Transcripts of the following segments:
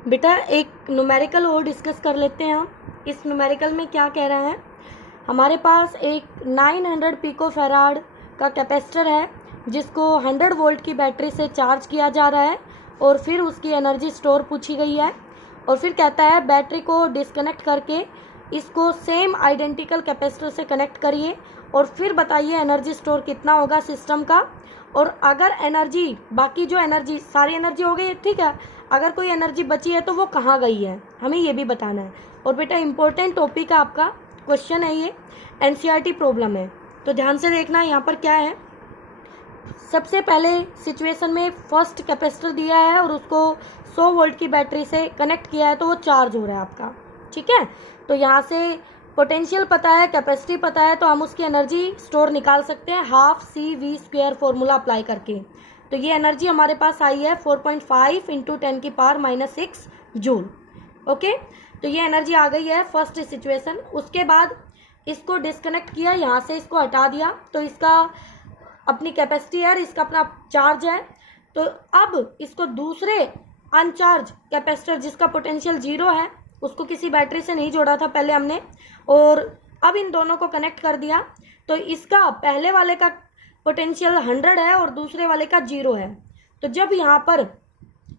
बेटा एक न्यूमेरिकल और डिस्कस कर लेते हैं हम। इस न्यूमेरिकल में क्या कह रहा है, हमारे पास एक 900 पिकोफैराड का कैपेसिटर है जिसको 100 वोल्ट की बैटरी से चार्ज किया जा रहा है और फिर उसकी एनर्जी स्टोर पूछी गई है और फिर कहता है बैटरी को डिस्कनेक्ट करके इसको सेम आइडेंटिकल कैपेसिटर से कनेक्ट करिए और फिर बताइए एनर्जी स्टोर कितना होगा सिस्टम का। और अगर एनर्जी बाकी जो एनर्जी सारी एनर्जी हो गई है, ठीक है, अगर कोई एनर्जी बची है तो वो कहाँ गई है, हमें ये भी बताना है। और बेटा इंपॉर्टेंट टॉपिक है आपका, क्वेश्चन है ये, एनसीईआरटी प्रॉब्लम है, तो ध्यान से देखना। यहाँ पर क्या है, सबसे पहले सिचुएशन में फर्स्ट कैपेसिटर दिया है और उसको 100 वोल्ट की बैटरी से कनेक्ट किया है तो वो चार्ज हो रहा है आपका, ठीक है। तो यहाँ से पोटेंशियल पता है, कैपेसिटी पता है, तो हम उसकी एनर्जी स्टोर निकाल सकते हैं हाफ CV² फॉर्मूला अप्लाई करके। तो ये एनर्जी हमारे पास आई है 4.5 × 10⁻⁻6 जूल। ओके, तो ये एनर्जी आ गई है फर्स्ट सिचुएशन। उसके बाद इसको डिस्कनेक्ट किया, यहाँ से इसको हटा दिया, तो इसका अपनी कैपेसिटी है, इसका अपना चार्ज है। तो अब इसको दूसरे अनचार्ज कैपेसिटर जिसका पोटेंशियल 0 है, उसको किसी बैटरी से नहीं जोड़ा था पहले हमने, और अब इन दोनों को कनेक्ट कर दिया। तो इसका पहले वाले का पोटेंशियल 100 है और दूसरे वाले का 0 है। तो जब यहाँ पर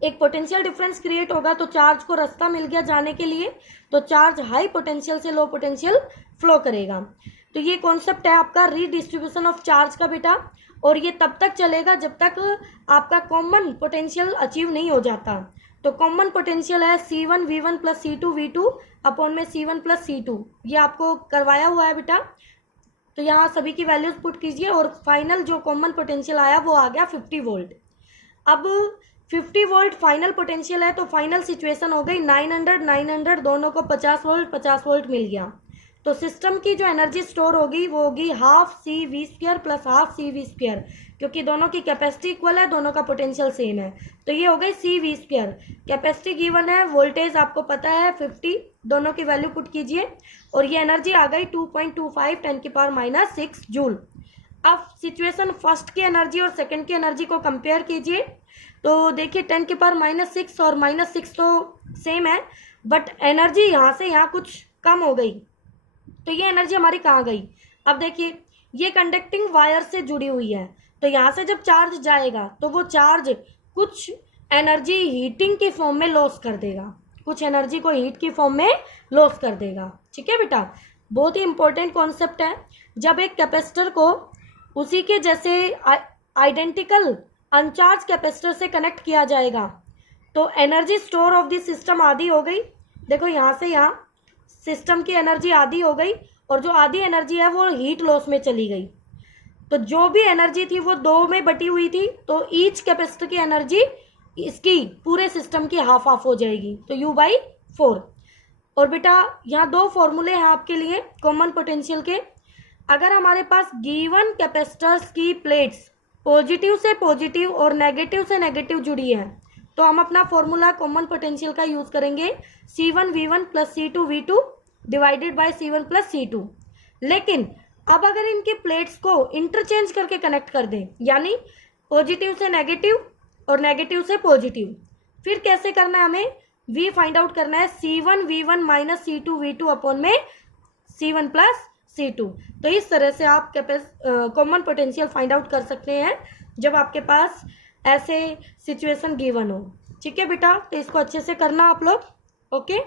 एक पोटेंशियल डिफरेंस क्रिएट होगा तो चार्ज को रास्ता मिल गया जाने के लिए, तो चार्ज हाई पोटेंशियल से लो पोटेंशियल फ्लो करेगा। तो ये कॉन्सेप्ट है आपका रीडिस्ट्रीब्यूशन ऑफ चार्ज का बेटा, और ये तब तक चलेगा जब तक आपका कॉमन पोटेंशियल अचीव नहीं हो जाता। तो कॉमन पोटेंशियल है C1V1 + C2V2 अपॉन में C1 + C2, ये आपको करवाया हुआ है बेटा। तो यहाँ सभी की वैल्यूज पुट कीजिए और फाइनल जो कॉमन पोटेंशियल आया वो आ गया 50 वोल्ट। अब 50 वोल्ट फाइनल पोटेंशियल है, तो फाइनल सिचुएशन हो गई 900 दोनों को 50 वोल्ट मिल गया। तो सिस्टम की जो एनर्जी स्टोर होगी वो होगी हाफ CV² + हाफ CV², क्योंकि दोनों की कैपेसिटी इक्वल है, दोनों का पोटेंशियल सेम है। तो ये हो गई CV²। कैपेसिटी गिवन है, वोल्टेज आपको पता है 50, दोनों की वैल्यू पुट कीजिए और ये एनर्जी आ गई 2.25 × 10⁻⁻6 जूल। अब सिचुएशन फर्स्ट की एनर्जी और सेकंड की एनर्जी को कंपेयर कीजिए, तो देखिए 10⁻⁻6 और -6 तो सेम है, बट एनर्जी यहाँ से यहाँ कुछ कम हो गई। तो ये एनर्जी हमारी कहाँ गई, अब देखिए ये कंडक्टिंग वायर से जुड़ी हुई है, तो यहाँ से जब चार्ज जाएगा तो वो चार्ज कुछ एनर्जी हीटिंग की फॉर्म में लॉस कर देगा, कुछ एनर्जी को हीट की फॉर्म में लॉस कर देगा, ठीक है बेटा। बहुत ही इंपॉर्टेंट कॉन्सेप्ट है। जब एक कैपेसिटर को उसी के जैसे आइडेंटिकल अनचार्ज कैपेसिटर से कनेक्ट किया जाएगा तो energy store of the system आधी हो गई। देखो यहाँ से यहाँ सिस्टम की एनर्जी आधी हो गई और जो आधी एनर्जी है वो हीट लॉस में चली गई। तो जो भी एनर्जी थी वो 2 में बटी हुई थी, तो ईच कैपेसिटर की एनर्जी इसकी पूरे सिस्टम की हाफ हो जाएगी, तो U/4। और बेटा यहाँ 2 फॉर्मूले हैं आपके लिए कॉमन पोटेंशियल के। अगर हमारे पास गिवन कैपेसिटर्स की प्लेट्स पॉजिटिव से पॉजिटिव और नेगेटिव से नेगेटिव जुड़ी है, तो हम अपना फॉर्मूला कॉमन पोटेंशियल का यूज करेंगे C1V1 + C2V2 divided by C1 + C2। लेकिन अब अगर इनके प्लेट्स को इंटरचेंज करके कनेक्ट कर दें, यानी पॉजिटिव से नेगेटिव और नेगेटिव से पॉजिटिव, फिर कैसे करना है, हमें V फाइंड आउट करना है C1V1 - C2V2 अपॉन में C1 + C2। तो इस तरह से आप कॉमन पोटेंशियल फाइंड आउट कर सकते हैं जब आपके पास ऐसे सिचुएशन गिवन हो, ठीक है बेटा। तो इसको अच्छे से करना आप लोग, ओके।